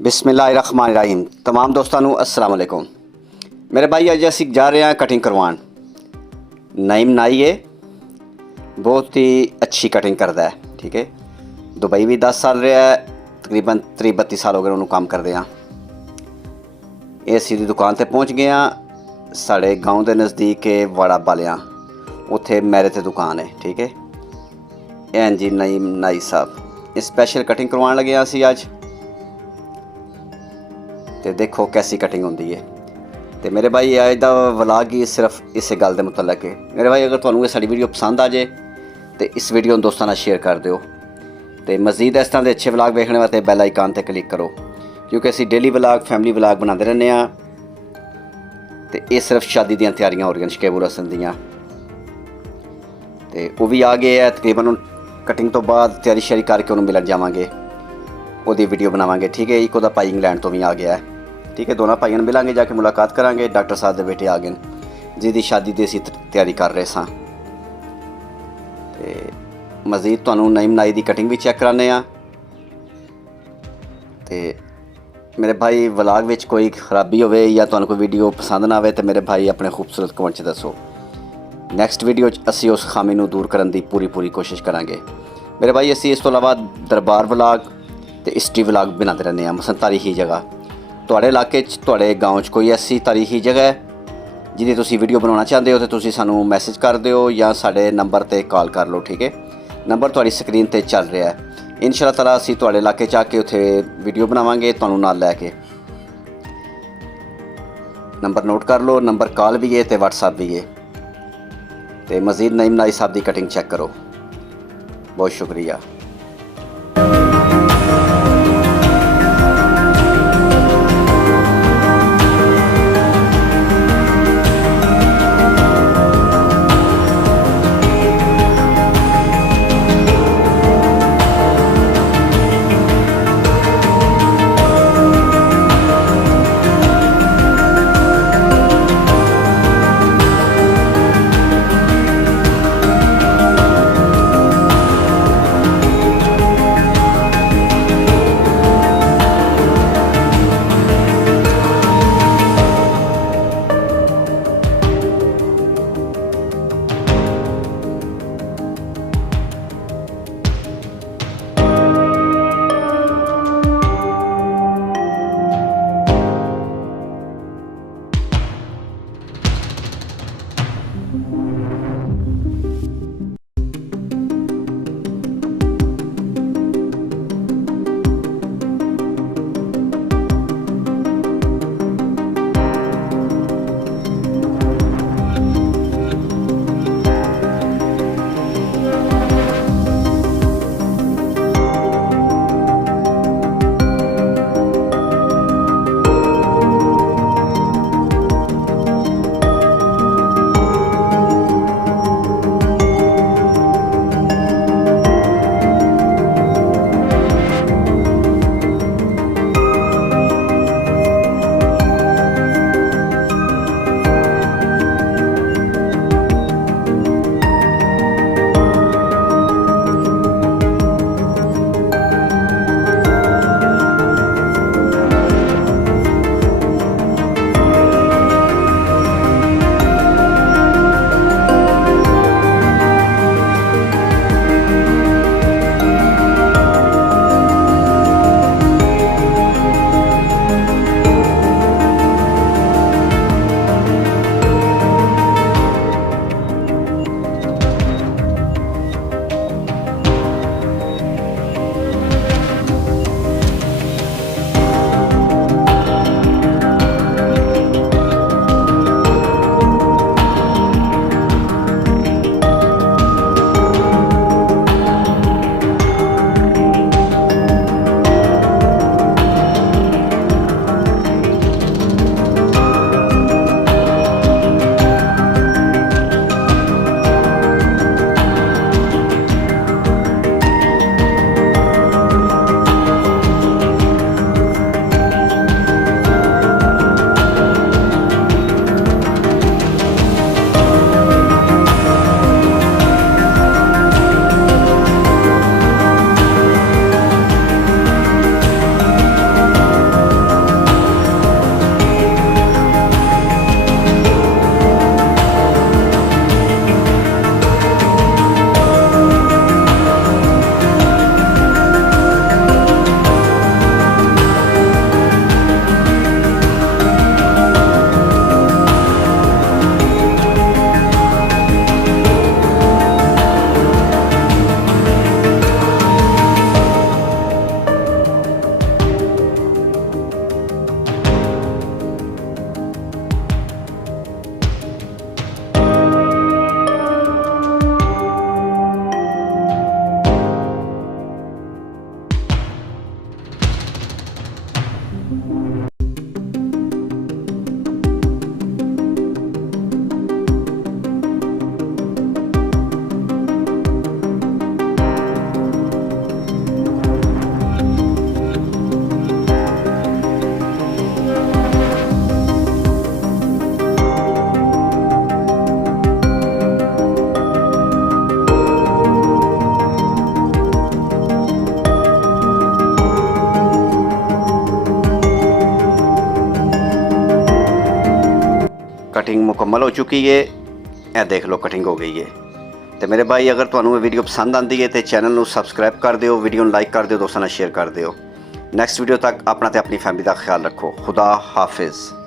बिस्मिल्लाहिर्रहमानिर्रहीम। तमाम दोस्तों को अस्सलाम वालेकुम। मेरे भाई अज असी जा रहे हैं कटिंग करवान। नईम नाई है, बहुत ही अच्छी कटिंग करता है। ठीक है, दुबई भी 10 साल रहा है, तकरीबन 30-32 साल हो गए उन्होंने काम करते हैं। एसी की दुकान पर पहुँच गए हैं। साढ़े गाँव के नज़दीक वाड़ा बालियाँ, उत्थे मेरे ते दुकान है। ठीक है, एन जी नईम नाई साहब स्पैशल कटिंग करवाने लगे असी अज। तो देखो कैसी कटिंग होती है। तो मेरे भाई अज का व्लॉग ही सिर्फ इस गल के मुतलक है। मेरे भाई अगर तुहानू साडी वीडियो पसंद आ जाए तो इस वीडियो दोस्तों नाल शेयर कर दिओ। तो मज़ीद इस तरह के अच्छे व्लॉग वेखने वास्ते बैल आइकन पर क्लिक करो, क्योंकि असी डेली व्लॉग फैमिली व्लॉग बनाते रहने। तो ये सिर्फ शादी दी तैयारियां हो रही शकीब उल हसन दियाँ। तो वह भी आ गए है। तकरीबन कटिंग तो बाद तैयारी श्यारी करके उन्होंने मिलन जावांगे, उसकी वीडियो बनावांगे। ठीक है, एक भाई इंग्लैंड तो भी आ गया है। ठीक है, दोनों भाइयों मिलांगे, जाके मुलाकात करांगे। डॉक्टर साहब के बेटे आ गए जिसकी शादी की असी तैयारी कर रहे सां। तो मज़ीद तुहानू नईम नाई की कटिंग भी चैक कराने। तो मेरे भाई व्लॉग में कोई खराबी हो या तुहानू कोई वीडियो पसंद ना आए तो मेरे भाई अपने खूबसूरत कमेंट दसो। नैक्सट वीडियो असी उस खामी को दूर करने की पूरी कोशिश करांगे। मेरे भाई असी इस तो इलावा दरबार व्लॉग तो हिस्ट्री व्लॉग बनाते रहने। मसलन तारीखी जगह तुहाडे इलाके तुहाडे गाँव कोई ऐसी तारीखी जगह है जिहदी तुसीं वीडियो बनाना चाहते हो तो तुसीं सानू मैसेज कर दिओ या साडे नंबर ते कॉल कर लो। ठीक है, नंबर तुहाडी स्क्रीन ते चल रहा है। इंशाअल्लाह ताला असीं तुहाडे इलाके च आके उत्थे वीडियो बनावांगे तुहानू नाल लैके। नंबर नोट कर लो, नंबर कॉल भी है तो व्हाट्सएप भी है। तो मज़ीद नईम नाई साहब की कटिंग चैक करो। बहुत शुक्रिया। कटिंग मुकम्मल हो चुकी है। यह देख लो कटिंग हो गई है। तो मेरे भाई अगर तुहानू वीडियो पसंद आती है तो चैनल को सबसक्राइब कर दिओ, वीडियो लाइक कर दिओ, दोस्तों नाल शेयर कर दिओ। नैक्सट वीडियो तक अपना ते अपनी फैमिली का ख्याल रखो। खुदा हाफिज़।